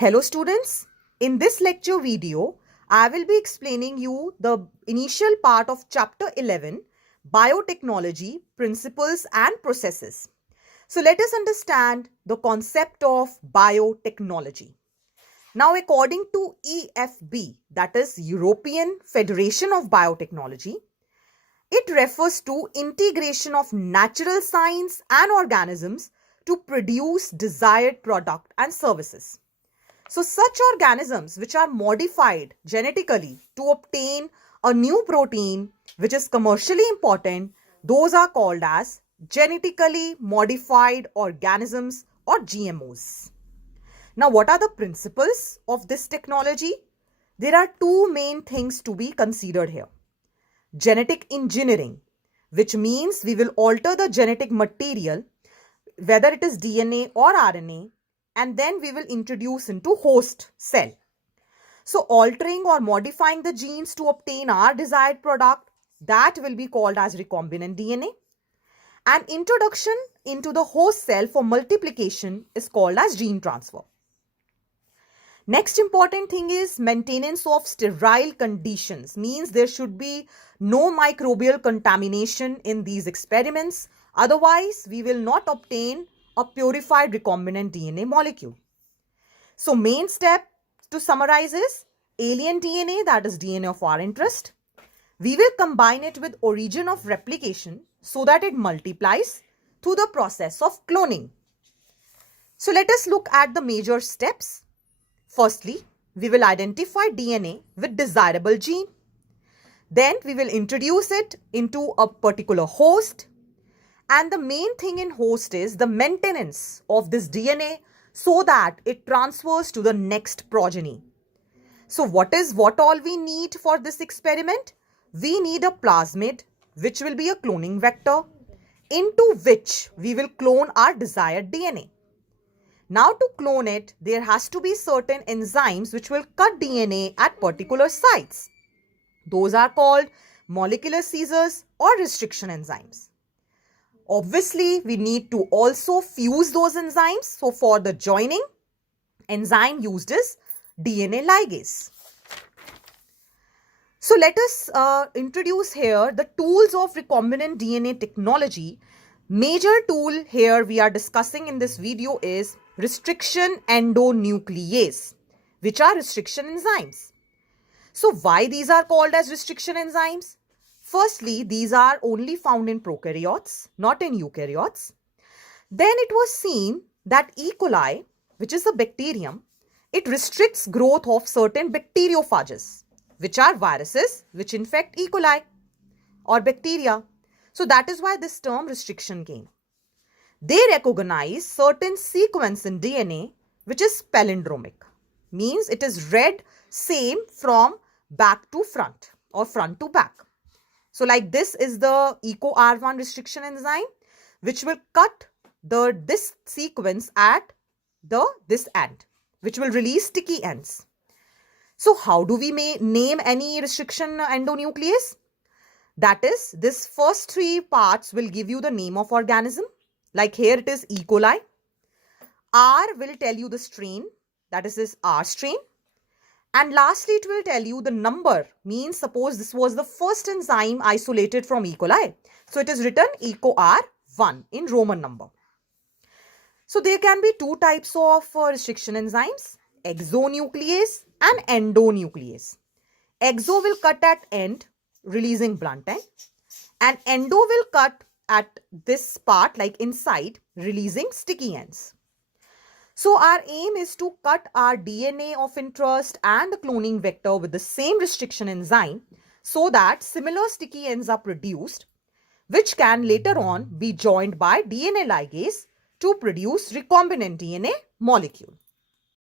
Hello students, in this lecture video, I will be explaining you the initial part of chapter 11, Biotechnology, Principles and Processes. So let us understand the concept of biotechnology. Now according to EFB, that is European Federation of Biotechnology, it refers to integration of natural science and organisms to produce desired product and services. So such organisms which are modified genetically to obtain a new protein which is commercially important, those are called as genetically modified organisms or GMOs. Now what are the principles of this technology? There are two main things to be considered here. Genetic engineering, which means we will alter the genetic material, whether it is DNA or RNA, and then we will introduce into host cell. So altering or modifying the genes to obtain our desired product, that will be called as recombinant DNA. And introduction into the host cell for multiplication is called as gene transfer. Next important thing is maintenance of sterile conditions, means there should be no microbial contamination in these experiments. Otherwise, we will not obtain a purified recombinant DNA molecule. So main step to summarize is alien DNA, that is DNA of our interest. We will combine it with origin of replication so that it multiplies through the process of cloning. So let us look at the major steps. Firstly, we will identify DNA with desirable gene. Then we will introduce it into a particular host. And the main thing in host is the maintenance of this DNA so that it transfers to the next progeny. So what all we need for this experiment? We need a plasmid, which will be a cloning vector, into which we will clone our desired DNA. Now to clone it, there has to be certain enzymes which will cut DNA at particular sites. Those are called molecular scissors or restriction enzymes. Obviously, we need to also fuse those enzymes. So for the joining, enzyme used is DNA ligase. So let us introduce here the tools of recombinant DNA technology. Major tool here we are discussing in this video is restriction endonuclease, which are restriction enzymes. So why these are called as restriction enzymes? Firstly, these are only found in prokaryotes, not in eukaryotes. Then it was seen that E. coli, which is a bacterium, it restricts growth of certain bacteriophages, which are viruses which infect E. coli or bacteria. So that is why this term restriction came. They recognize certain sequence in DNA which is palindromic, means it is read same from back to front or front to back. So like this is the EcoR1 restriction enzyme which will cut this sequence at this end, which will release sticky ends. So how do we name any restriction endonuclease? That is, this first three parts will give you the name of organism. Like here it is E. coli. R will tell you the strain, that is this R strain. And lastly, it will tell you the number, means suppose this was the first enzyme isolated from E. coli. So it is written EcoR1 in Roman number. So there can be two types of restriction enzymes, exonuclease and endonuclease. Exo will cut at end, releasing blunt end, and endo will cut at this part like inside, releasing sticky ends. So our aim is to cut our DNA of interest and the cloning vector with the same restriction enzyme so that similar sticky ends are produced, which can later on be joined by DNA ligase to produce recombinant DNA molecule.